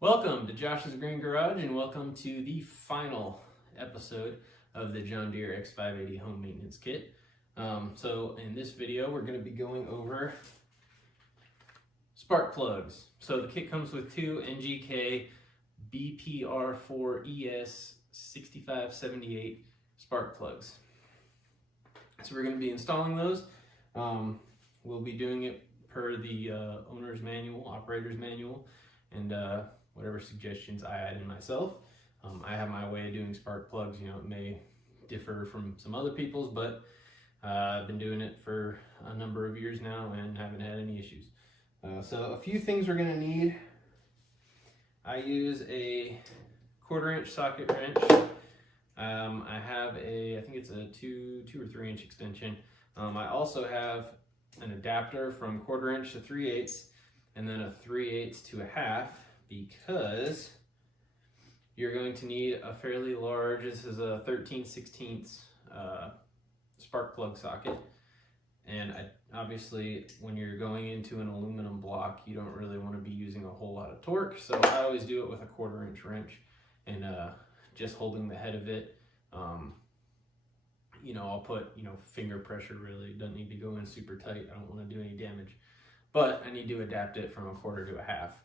Welcome to Josh's Green Garage and welcome to the final episode of the John Deere X580 home maintenance kit. So in this video we're going to be going over spark plugs. So the kit comes with two NGK BPR4ES 6578 spark plugs. So we're going to be installing those. We'll be doing it per the owner's manual, operator's manual, and whatever suggestions I add in myself. I have my way of doing spark plugs. It may differ from some other people's, but I've been doing it for a number of years now and haven't had any issues. So a few things we're gonna need. I use a 1/4 inch socket wrench. I have I think it's a 2 or 3 inch extension. I also have an adapter from 1/4 inch to 3/8 and then a 3/8 to a half, because you're going to need a fairly large, this is a 13/16 spark plug socket. And obviously when you're going into an aluminum block, you don't really want to be using a whole lot of torque. So I always do it with a 1/4 inch wrench and just holding the head of it. I'll put, finger pressure really. It doesn't need to go in super tight. I don't want to do any damage. But I need to adapt it from a 1/4 to a half.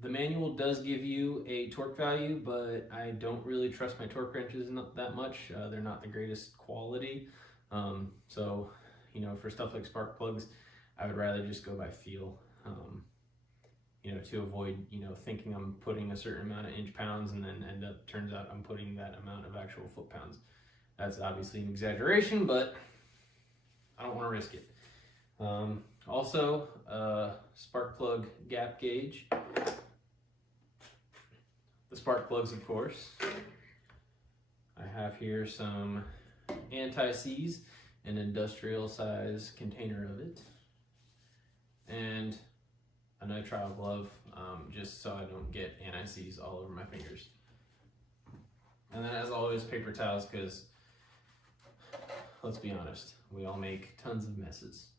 The manual does give you a torque value, but I don't really trust my torque wrenches not that much. They're not the greatest quality. So, for stuff like spark plugs, I would rather just go by feel, to avoid, thinking I'm putting a certain amount of inch pounds and then turns out I'm putting that amount of actual foot pounds. That's obviously an exaggeration, but I don't want to risk it. Also, spark plug gap gauge. The spark plugs, of course. I have here some anti-seize, an industrial size container of it, and a nitrile glove, just so I don't get anti-seize all over my fingers. And then, as always, paper towels, because let's be honest, we all make tons of messes.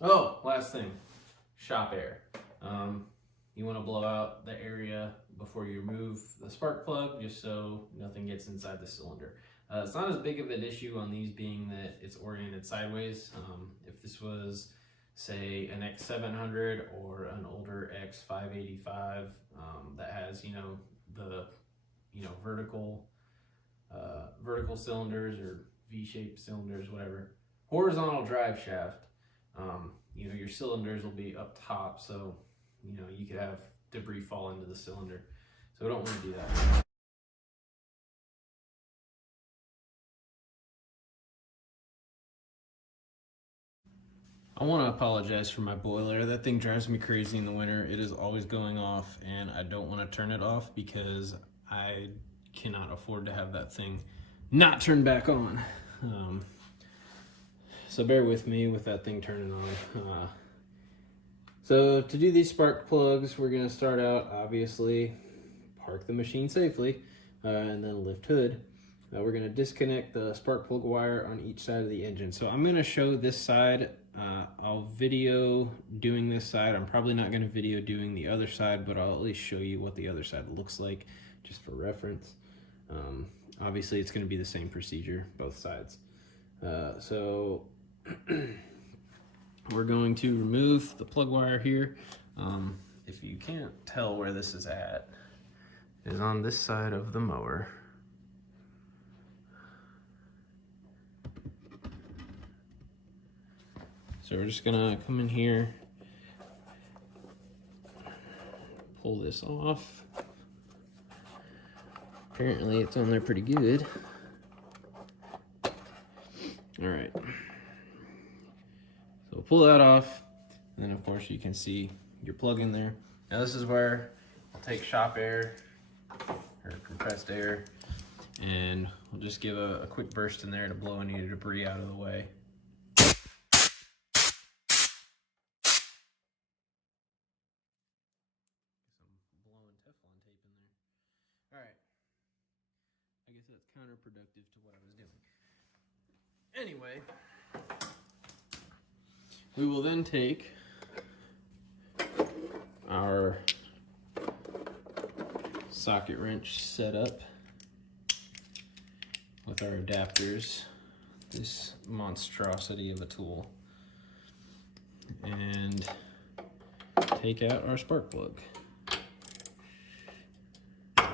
Oh, last thing, shop air. You want to blow out the area before you remove the spark plug, just so nothing gets inside the cylinder. It's not as big of an issue on these, being that it's oriented sideways. If this was, say, an X700 or an older X585 that has, the vertical cylinders or V-shaped cylinders, whatever, horizontal drive shaft, your cylinders will be up top, so you could have debris fall into the cylinder. So we don't want to do that. I want to apologize for my boiler. That thing drives me crazy in the winter. It is always going off, and I don't want to turn it off because I cannot afford to have that thing not turn back on. So bear with me with that thing turning on. So to do these spark plugs, we're going to start out, obviously, park the machine safely, and then lift hood. We're going to disconnect the spark plug wire on each side of the engine. So I'm going to show this side. I'll video doing this side. I'm probably not going to video doing the other side, but I'll at least show you what the other side looks like, just for reference. Obviously, it's going to be the same procedure, both sides. So we're going to remove the plug wire here. If you can't tell where this is at, it is on this side of the mower. So we're just gonna come in here, pull this off. Apparently it's on there pretty good. All right. So we'll pull that off, and then of course you can see your plug in there. Now this is where I'll take shop air or compressed air, and we'll just give a quick burst in there to blow any debris out of the way. All right, I guess that's counterproductive to what I was doing. Anyway, we will then take socket wrench set up with our adapters, this monstrosity of a tool, and take out our spark plug. A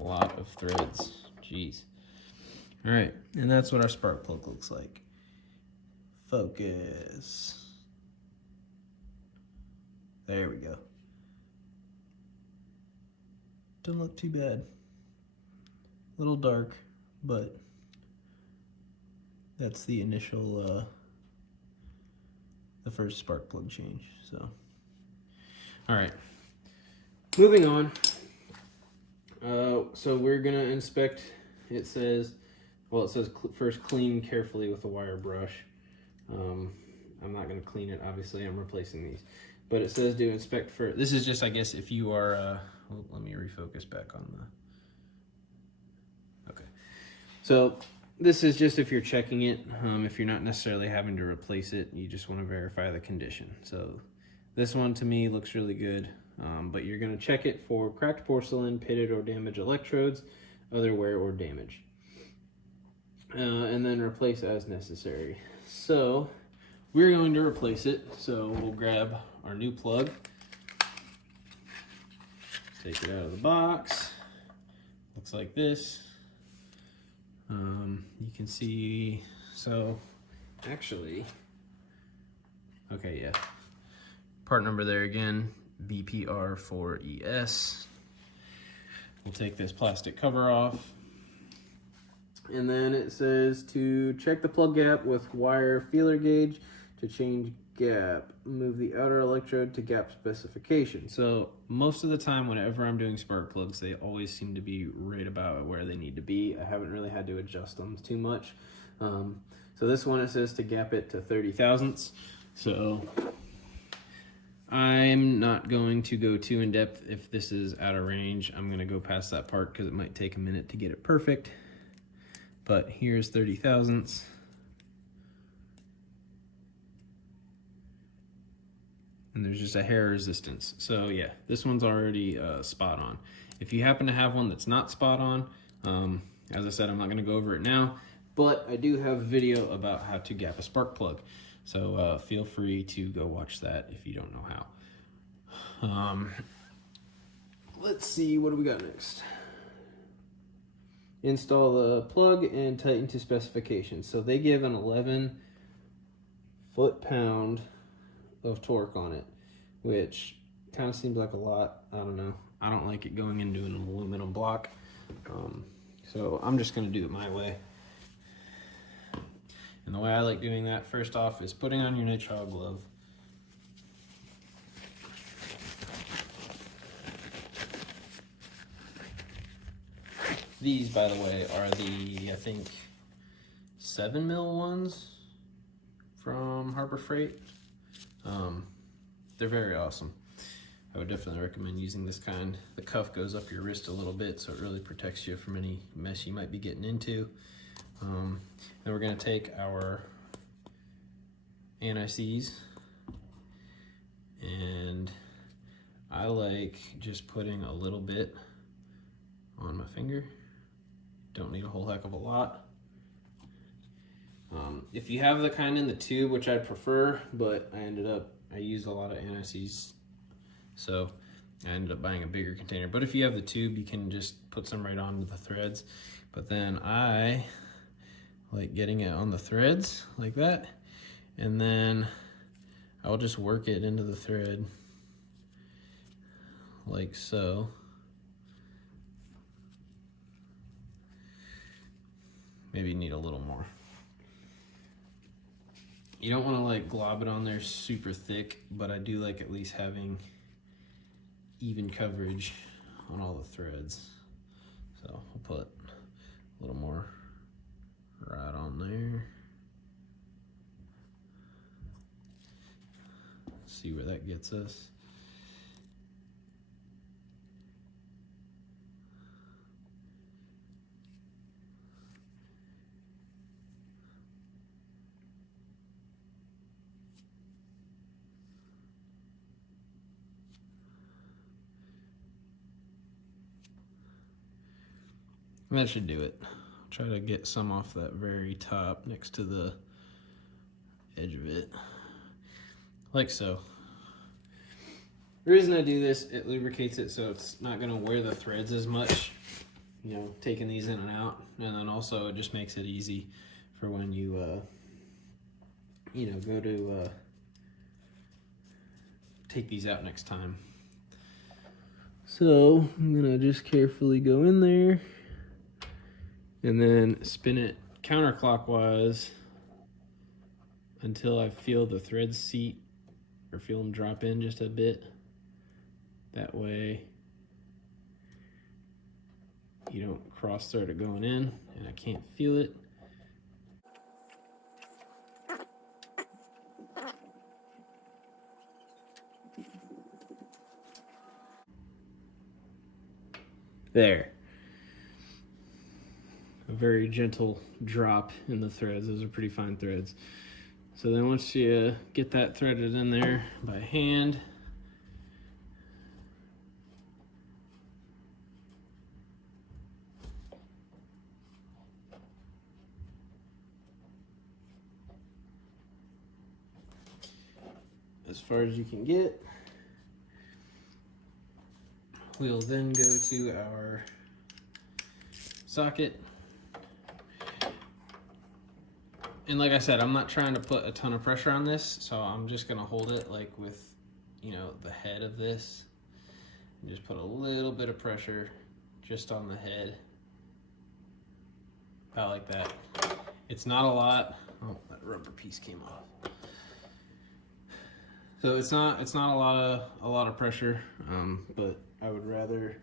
lot of threads, jeez. All right, and that's what our spark plug looks like. Focus. There we go. Doesn't look too bad. A little dark, but that's the initial, the first spark plug change, so. All right, moving on. So we're gonna inspect, it says first clean carefully with a wire brush. I'm not gonna clean it, obviously, I'm replacing these. But it says to inspect for, this is just, I guess, if you are, well, let me refocus back on the, okay. So this is just if you're checking it, if you're not necessarily having to replace it, you just wanna verify the condition. So this one to me looks really good. But you're going to check it for cracked porcelain, pitted or damaged electrodes, other wear or damage, and then replace as necessary. So we're going to replace it. So we'll grab our new plug, take it out of the box. Looks like this. You can see, so actually, okay, yeah, part number there again, BPR4ES. We'll take this plastic cover off. And then it says to check the plug gap with wire feeler gauge to change gap. Move the outer electrode to gap specification. So most of the time whenever I'm doing spark plugs, they always seem to be right about where they need to be. I haven't really had to adjust them too much. So this one, it says to gap it to 30 thousandths. So I'm not going to go too in depth if this is out of range. I'm gonna go past that part because it might take a minute to get it perfect. But here's 30 thousandths. And there's just a hair resistance. So yeah, this one's already spot on. If you happen to have one that's not spot on, as I said, I'm not gonna go over it now, but I do have a video about how to gap a spark plug. So feel free to go watch that if you don't know how. Let's see, what do we got next? Install the plug and tighten to specifications. So they give an 11 foot-pound of torque on it, which kind of seems like a lot. I don't know. I don't like it going into an aluminum block. So I'm just gonna do it my way. And the way I like doing that, first off, is putting on your nitrile glove. These, by the way, are the, I think, 7mm ones from Harbor Freight. They're very awesome. I would definitely recommend using this kind. The cuff goes up your wrist a little bit, so it really protects you from any mess you might be getting into. Then we're gonna take our anti-seize, and I like just putting a little bit on my finger. Don't need a whole heck of a lot. If you have the kind in the tube, which I'd prefer, but I used a lot of anti-seize, so I ended up buying a bigger container. But if you have the tube, you can just put some right onto the threads. But then I like getting it on the threads like that, and then I'll just work it into the thread like so. Maybe you need a little more. You don't want to like glob it on there super thick, but I do like at least having even coverage on all the threads. So we'll put a little more right on there. See where that gets us. That should do it. Try to get some off that very top next to the edge of it, like so. The reason I do this, it lubricates it so it's not gonna wear the threads as much, you know, taking these in and out. And then also it just makes it easy for when you, you know, go to take these out next time. So I'm gonna just carefully go in there and then spin it counterclockwise until I feel the threads seat or feel them drop in just a bit. That way you don't cross thread it going in and I can't feel it. There. A very gentle drop in the threads. Those are pretty fine threads. So then once you get that threaded in there by hand, as far as you can get, we'll then go to our socket. And like I said, I'm not trying to put a ton of pressure on this, so I'm just gonna hold it like with, you know, the head of this. And just put a little bit of pressure just on the head. About like that. It's not a lot. Oh, that rubber piece came off. So it's not a lot of pressure, but I would rather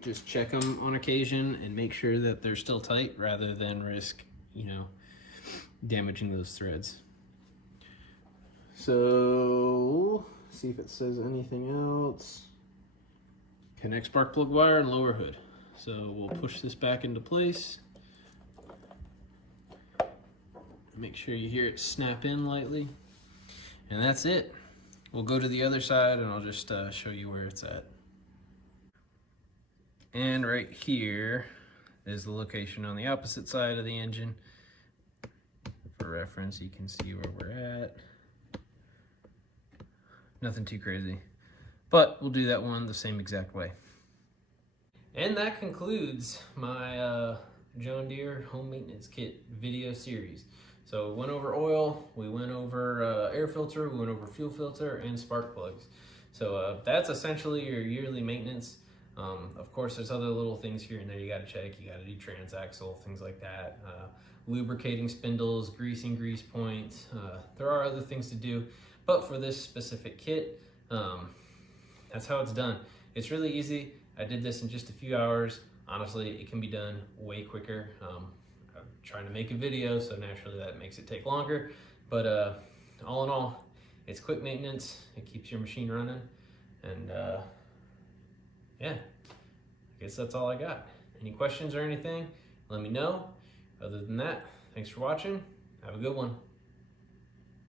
just check them on occasion and make sure that they're still tight rather than risk, you know, damaging those threads. So see if it says anything else. Connect spark plug wire and lower hood. So we'll push this back into place. Make sure you hear it snap in lightly. And that's it. We'll go to the other side and I'll just show you where it's at. And right here is the location on the opposite side of the engine. For reference, you can see where we're at. Nothing too crazy, but we'll do that one the same exact way. And that concludes my John Deere home maintenance kit video series. So we went over oil, we went over air filter, we went over fuel filter and spark plugs. So that's essentially your yearly maintenance. Of course, there's other little things here and there you gotta check. You gotta do transaxle, things like that. Lubricating spindles, greasing grease points. There are other things to do, but for this specific kit, that's how it's done. It's really easy. I did this in just a few hours. Honestly, it can be done way quicker. I'm trying to make a video, so naturally that makes it take longer. But all in all, it's quick maintenance. It keeps your machine running. And yeah, I guess that's all I got. Any questions or anything, let me know. Other than that, thanks for watching. Have a good one.